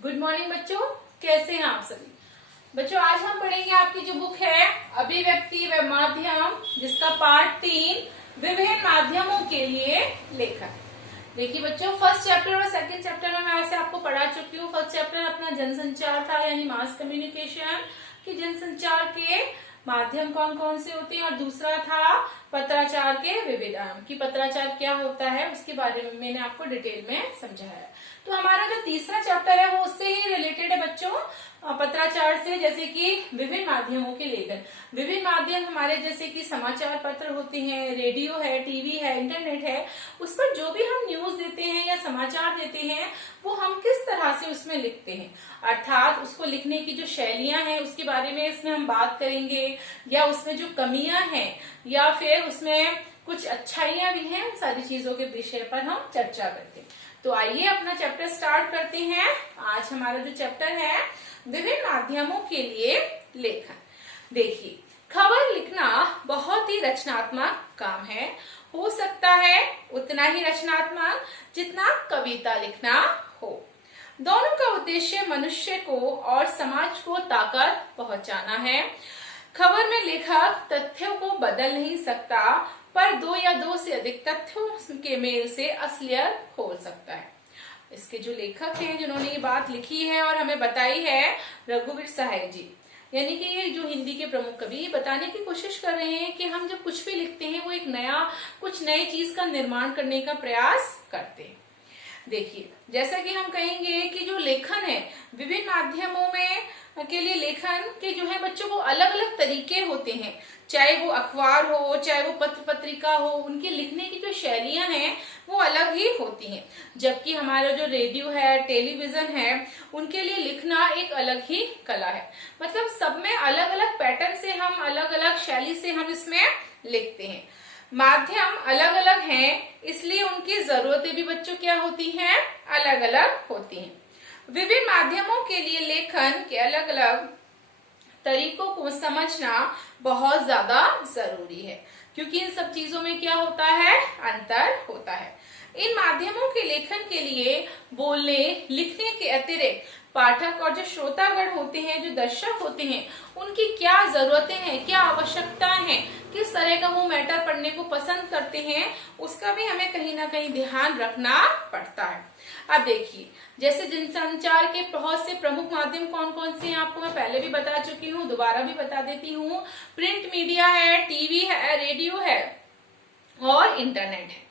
Good morning बच्चों, कैसे हैं आप सभी। बच्चों आज हम पढ़ेंगे आपकी जो बुक है अभिव्यक्ति व माध्यम, जिसका पार्ट 3 विभिन्न माध्यमों के लिए लेखन। देखिए बच्चों, फर्स्ट चैप्टर और सेकंड चैप्टर में मैं ऐसे आपको पढ़ा चुकी हूँ। फर्स्ट चैप्टर अपना जनसंचार था, यानी मास कम्युनिकेशन, कि जनसंचार के माध्यम कौन कौन से होते हैं, और दूसरा था पत्राचार के विविध आयाम, कि पत्राचार क्या होता है उसके बारे में मैंने आपको डिटेल में समझाया। तो हमारा जो तीसरा चैप्टर है वो उससे ही रिलेटेड है बच्चों, पत्राचार से, जैसे कि विभिन्न माध्यमों के लेखन। विभिन्न माध्यम हमारे जैसे कि समाचार पत्र होते हैं, रेडियो है, टीवी है, इंटरनेट है, उस पर जो भी हम न्यूज देते हैं या समाचार देते हैं वो हम किस तरह से उसमें लिखते हैं, अर्थात उसको लिखने की जो शैलियां हैं उसके बारे में इसमें हम बात करेंगे, या उसमें जो कमियां हैं या फिर उसमें कुछ अच्छाइयां भी हैं, सारी चीजों के विषय पर हम चर्चा करते हैं। तो आइए अपना चैप्टर स्टार्ट करते हैं। आज हमारा जो चैप्टर है विभिन्न माध्यमों के लिए लेखन। देखिए, खबर लिखना बहुत ही रचनात्मक काम है, हो सकता है उतना ही रचनात्मक जितना कविता लिखना हो। दोनों का उद्देश्य मनुष्य को और समाज को ताकत पहुंचाना है। खबर में लेखक तथ्यों को बदल नहीं सकता, पर दो या दो से अधिक तथ्यों के मेल से असलियत खोल सकता है। इसके जो लेखक हैं जिन्होंने ये बात लिखी है और हमें बताई है, रघुवीर सहाय जी, यानी कि ये जो हिंदी के प्रमुख कवि बताने की कोशिश कर रहे हैं कि हम जब कुछ भी लिखते हैं वो एक नया, कुछ नई चीज का निर्माण करने का प्रयास करते हैं। देखिए, जैसा कि हम कहेंगे कि जो लेखन है विभिन्न माध्यमों में के लिए लेखन के जो है बच्चों को अलग अलग तरीके होते हैं, चाहे वो अखबार हो, चाहे वो पत्र पत्रिका हो, उनके लिखने की जो शैलियां हैं वो अलग ही होती हैं। जबकि हमारा जो रेडियो है, टेलीविजन है, उनके लिए लिखना एक अलग ही कला है। मतलब सब में अलग अलग पैटर्न से हम, अलग अलग शैली से हम इसमें लिखते हैं। माध्यम अलग अलग हैं, इसलिए उनकी जरूरतें भी बच्चों क्या होती हैं, अलग अलग होती हैं। विभिन्न माध्यमों के लिए लेखन के अलग अलग तरीकों को समझना बहुत ज्यादा जरूरी है, क्योंकि इन सब चीजों में क्या होता है, अंतर होता है। इन माध्यमों के लेखन के लिए बोलने लिखने के अतिरिक्त पाठक और जो श्रोतागण होते हैं, जो दर्शक होते हैं, उनकी क्या जरूरतें हैं, क्या आवश्यकताएं हैं, किस तरह का वो मैटर पढ़ने को पसंद करते हैं, उसका भी हमें कहीं ना कहीं ध्यान रखना पड़ता है। अब देखिए, जैसे जनसंचार के बहुत से प्रमुख माध्यम कौन कौन से हैं आपको मैं पहले भी बता चुकी हूँ, दोबारा भी बता देती हूँ। प्रिंट मीडिया है, टीवी है, रेडियो है और इंटरनेट है।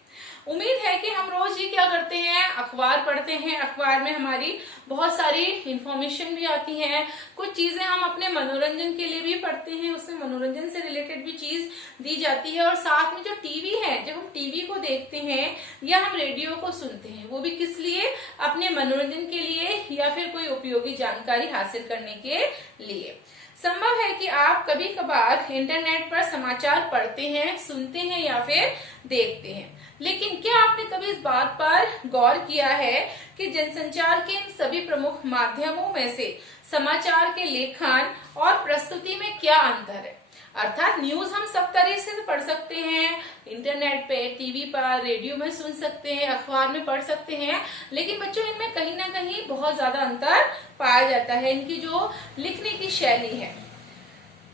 उम्मीद है कि हम रोज ही क्या करते हैं, अखबार पढ़ते हैं। अखबार में हमारी बहुत सारी इंफॉर्मेशन भी आती है, कुछ चीजें हम अपने मनोरंजन के लिए भी पढ़ते हैं, उसमें मनोरंजन से रिलेटेड भी चीज दी जाती है। और साथ में जो टीवी है, जब हम टीवी को देखते हैं या हम रेडियो को सुनते हैं, वो भी किस लिए, अपने मनोरंजन के लिए या फिर कोई उपयोगी जानकारी हासिल करने के लिए। संभव है कि आप कभी कभार इंटरनेट पर समाचार पढ़ते हैं, सुनते हैं या फिर देखते हैं, लेकिन क्या आपने कभी इस बात पर गौर किया है कि जनसंचार के इन सभी प्रमुख माध्यमों में से समाचार के लेखन और प्रस्तुति में क्या अंतर है। अर्थात न्यूज हम सब तरह से पढ़ सकते हैं, इंटरनेट पे, टीवी पर, रेडियो में सुन सकते हैं, अखबार में पढ़ सकते हैं, लेकिन बच्चों इनमें कहीं ना कहीं बहुत ज्यादा अंतर पाया जाता है, इनकी जो लिखने की शैली है।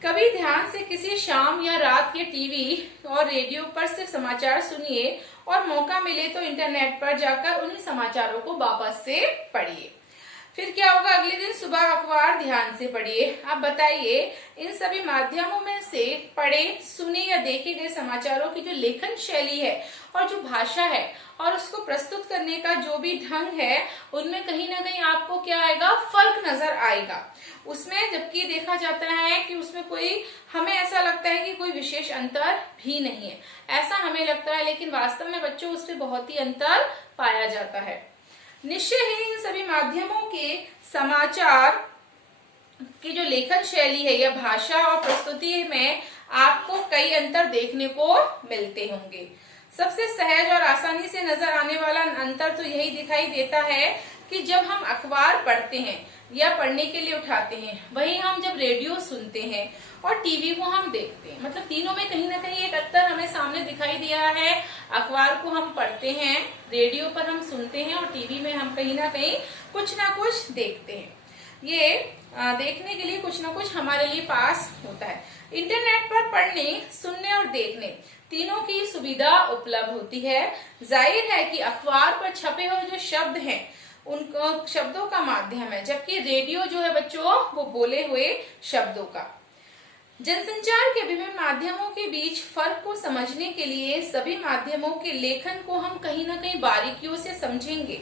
कभी ध्यान से किसी शाम या रात के टीवी और रेडियो पर सिर्फ समाचार सुनिए, और मौका मिले तो इंटरनेट पर जाकर उन्हीं समाचारों को वापस से पढ़िए। फिर क्या होगा, अगले दिन सुबह अखबार ध्यान से पढ़िए। आप बताइए, इन सभी माध्यमों में से पढ़े, सुने या देखे गए समाचारों की जो लेखन शैली है और जो भाषा है और उसको प्रस्तुत करने का जो भी ढंग है, उनमें कहीं ना कहीं आपको क्या आएगा, फर्क नजर आएगा उसमें। जबकि देखा जाता है कि उसमें कोई, हमें ऐसा लगता है कि कोई विशेष अंतर भी नहीं है, ऐसा हमें लगता है, लेकिन वास्तव में बच्चों उसमें बहुत ही अंतर पाया जाता है। निश्चय ही इन सभी माध्यमों के समाचार की जो लेखन शैली है या भाषा और प्रस्तुति में आपको कई अंतर देखने को मिलते होंगे। सबसे सहज और आसानी से नजर आने वाला अंतर तो यही दिखाई देता है कि जब हम अखबार पढ़ते हैं या पढ़ने के लिए उठाते हैं, वही हम जब रेडियो सुनते हैं और टीवी को हम देखते हैं, मतलब तीनों में कहीं ना कहीं एक अंतर हमें सामने दिखाई दिया है। अखबार को हम पढ़ते हैं, रेडियो पर हम सुनते हैं और टीवी में हम कहीं ना कुछ देखते हैं। ये देखने के लिए कुछ ना कुछ हमारे लिए पास होता है। इंटरनेट पर पढ़ने, सुनने और देखने तीनों की सुविधा उपलब्ध होती है। जाहिर है कि अखबार पर छपे हुए जो शब्द हैं उन शब्दों का माध्यम है, जबकि रेडियो जो है बच्चों वो बोले हुए शब्दों का। जनसंचार के विभिन्न माध्यमों के बीच फर्क को समझने के लिए सभी माध्यमों के लेखन को हम कहीं ना कहीं बारीकियों से समझेंगे,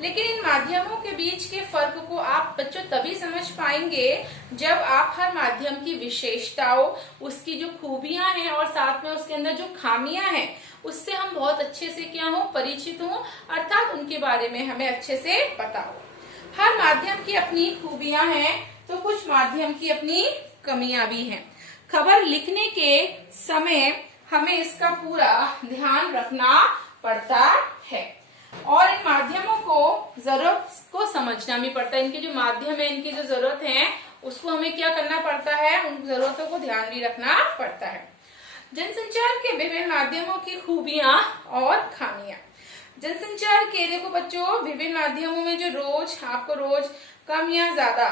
लेकिन इन माध्यमों के बीच के फर्क को आप बच्चों तभी समझ पाएंगे जब आप हर माध्यम की विशेषताओं, उसकी जो खूबियां हैं और साथ में उसके अंदर जो खामियां हैं उससे हम बहुत अच्छे से क्या हो परिचित हो, अर्थात उनके बारे में हमें अच्छे से पता हो। हर माध्यम की अपनी खूबियां हैं तो कुछ माध्यम की अपनी कमियां भी हैं। खबर लिखने के समय हमें इसका पूरा ध्यान रखना पड़ता है और इन माध्यमों को जरूरत को समझना भी पड़ता है। इनके जो माध्यम है, इनकी जो जरूरत है उसको हमें क्या करना पड़ता है, उन जरूरतों को ध्यान भी रखना पड़ता है। जनसंचार के विभिन्न माध्यमों की खूबियां और खामियां। जनसंचार के देखो बच्चों विभिन्न माध्यमों में जो आपको रोज कम या ज्यादा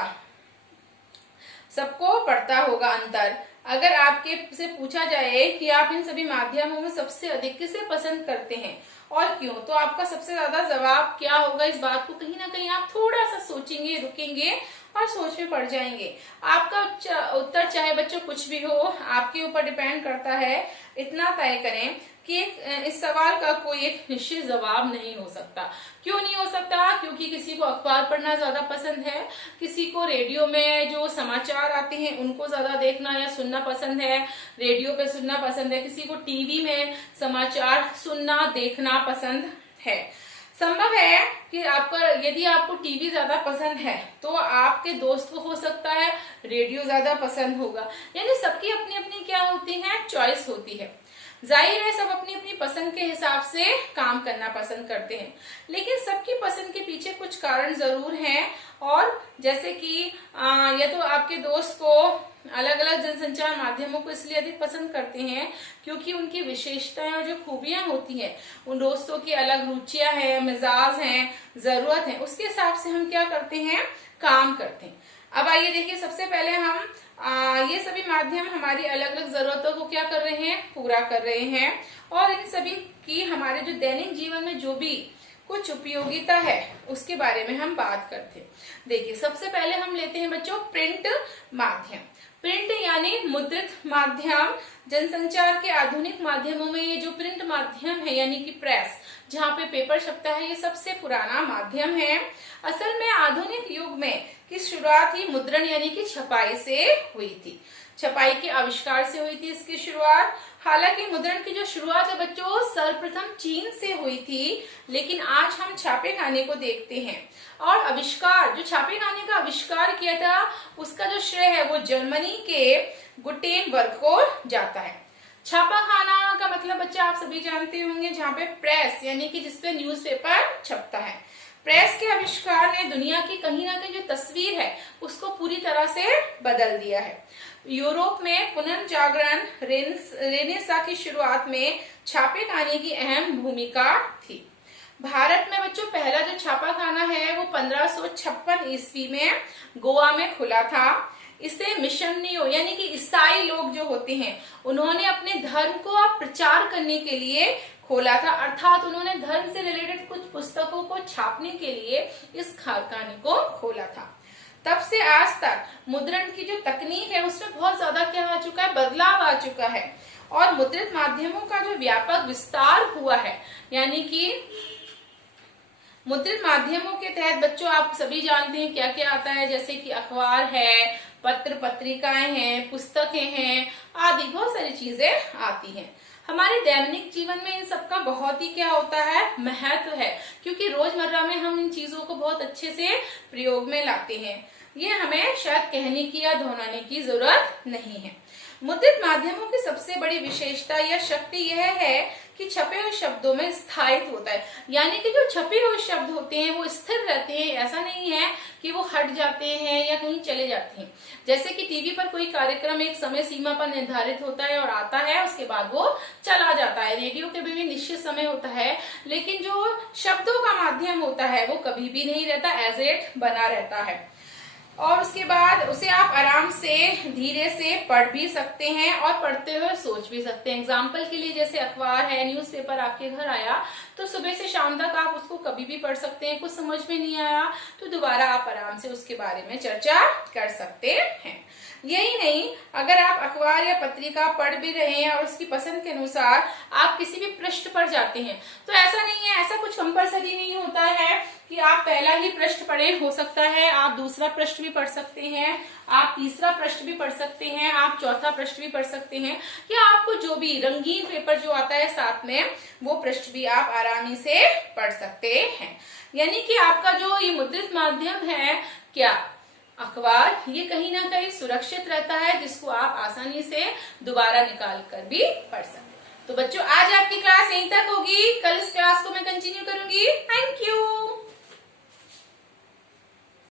सबको पड़ता होगा अंतर। अगर आपके से पूछा जाए कि आप इन सभी माध्यमों में सबसे अधिक किसे पसंद करते हैं और क्यों, तो आपका सबसे ज्यादा जवाब क्या होगा, इस बात को कहीं ना कहीं आप थोड़ा सा सोचेंगे, रुकेंगे और सोच में पड़ जाएंगे। आपका उत्तर चाहे बच्चों कुछ भी हो, आपके ऊपर डिपेंड करता है। इतना तय करें कि इस सवाल का कोई एक निश्चित जवाब नहीं हो सकता। क्यों नहीं हो सकता? क्योंकि किसी को अखबार पढ़ना ज्यादा पसंद है, किसी को रेडियो में जो समाचार आते हैं उनको ज्यादा देखना या सुनना पसंद है, रेडियो पे सुनना पसंद है, किसी को टीवी में समाचार सुनना देखना पसंद है। संभव है कि यदि आपको टीवी ज्यादा पसंद है तो आपके दोस्त को हो सकता है रेडियो ज्यादा पसंद होगा। यानी सबकी अपनी अपनी क्या होती है, चॉइस होती है। जाहिर है सब अपनी अपनी पसंद के हिसाब से काम करना पसंद करते हैं, लेकिन सबकी पसंद के पीछे कुछ कारण जरूर हैं। और जैसे कि या तो आपके दोस्त को अलग अलग जनसंचार माध्यमों को इसलिए अधिक पसंद करते हैं क्योंकि उनकी विशेषताएं और जो खूबियां होती हैं, उन दोस्तों की अलग रुचियां हैं, मिजाज हैं, जरूरत है, उसके हिसाब से हम क्या करते हैं, काम करते हैं। अब आइए देखिए, सबसे पहले हम ये सभी माध्यम हमारी अलग अलग जरूरतों को क्या कर रहे हैं, पूरा कर रहे हैं और इन सभी की हमारे जो दैनिक जीवन में जो भी कुछ उपयोगिता है उसके बारे में हम बात करते हैं। देखिए सबसे पहले हम लेते हैं बच्चों प्रिंट माध्यम। प्रिंट यानी मुद्रित माध्यम। जनसंचार के आधुनिक माध्यमों में ये जो प्रिंट माध्यम है यानी कि प्रेस, जहाँ पे पेपर छपता है, ये सबसे पुराना माध्यम है। असल में आधुनिक युग में की शुरुआत ही मुद्रण यानी कि छपाई से हुई थी। छपाई के आविष्कार से हुई थी इसकी शुरुआत। हालांकि मुद्रण की जो शुरुआत है बच्चों सर्वप्रथम चीन से हुई थी, लेकिन आज हम छापे खाने को देखते हैं और आविष्कार, जो छापे खाने का आविष्कार किया था उसका जो श्रेय है वो जर्मनी के गुटेनबर्ग को जाता है। छापा खाना का मतलब बच्चे आप सभी जानते होंगे, जहाँ पे प्रेस यानी कि जिसपे न्यूज़पेपर छपता है। प्रेस के आविष्कार ने दुनिया की कहीं ना कहीं जो तस्वीर है उसको पूरी तरह से बदल दिया है। यूरोप में पुनर्जागरण रेनेसां की शुरुआत में छापे खाने की अहम भूमिका थी। भारत में बच्चों पहला जो छापा खाना है वो 1556 ईस्वी में गोवा में खुला था। इसे मिशनरियों यानी कि ईसाई लोग जो होते हैं उन्होंने अपने धर्म को प्रचार करने के लिए खोला था, अर्थात उन्होंने धर्म से रिलेटेड कुछ पुस्तकों को छापने के लिए इस खाने को खोला था। तब से आज तक मुद्रण की जो तकनीक है उसमें बहुत ज्यादा क्या आ चुका है, बदलाव आ चुका है और मुद्रित माध्यमों का जो व्यापक विस्तार हुआ है। यानी कि मुद्रित माध्यमों के तहत बच्चों आप सभी जानते हैं क्या क्या आता है, जैसे कि अखबार है, पत्र पत्रिकाएं हैं, पुस्तकें हैं आदि बहुत सारी चीजें आती हैं। हमारे दैनिक जीवन में इन सबका बहुत ही क्या होता है, महत्व है, क्योंकि रोजमर्रा में हम इन चीजों को बहुत अच्छे से प्रयोग में लाते हैं। ये हमें शायद कहने की या दोहराने की जरूरत नहीं है। मुद्रित माध्यमों की सबसे बड़ी विशेषता या शक्ति यह है कि छपे हुए शब्दों में स्थायित्व होता है, यानी कि जो छपे हुए शब्द होते हैं वो स्थिर रहते हैं। ऐसा नहीं है कि वो हट जाते हैं या कहीं चले जाते हैं। जैसे कि टीवी पर कोई कार्यक्रम एक समय सीमा पर निर्धारित होता है और आता है, उसके बाद वो चला जाता है। रेडियो के भी निश्चित समय होता है, लेकिन जो शब्दों का माध्यम होता है वो कभी भी नहीं रहता, एज इट बना रहता है। और उसके बाद उसे आप आराम से धीरे से पढ़ भी सकते हैं और पढ़ते हुए सोच भी सकते हैं। एग्जाम्पल के लिए जैसे अखबार है, न्यूज़पेपर आपके घर आया तो सुबह से शाम तक आप उसको कभी भी पढ़ सकते हैं। कुछ समझ में नहीं आया तो दोबारा आप आराम से उसके बारे में चर्चा कर सकते हैं। यही नहीं, अगर आप अखबार या पत्रिका पढ़ भी रहे हैं और उसकी पसंद के अनुसार आप किसी भी पृष्ठ पर जाते हैं तो ऐसा नहीं है, ऐसा कुछ कंपलसरी नहीं होता है कि आप पहला ही पृष्ठ पढ़े। हो सकता है आप दूसरा पृष्ठ भी पढ़ सकते हैं, आप तीसरा पृष्ठ भी पढ़ सकते हैं, आप चौथा पृष्ठ भी पढ़ सकते हैं, या आपको जो भी रंगीन पेपर जो आता है साथ में वो पृष्ठ भी आप आरामी से पढ़ सकते हैं। यानी कि आपका जो ये मुद्रित माध्यम है क्या अखबार, ये कहीं ना कहीं सुरक्षित रहता है, जिसको आप आसानी से दोबारा निकाल कर भी पढ़ सकते हैं। तो बच्चों आज आपकी क्लास यहीं तक होगी, कल इस क्लास को मैं कंटिन्यू करूंगी। Thank you.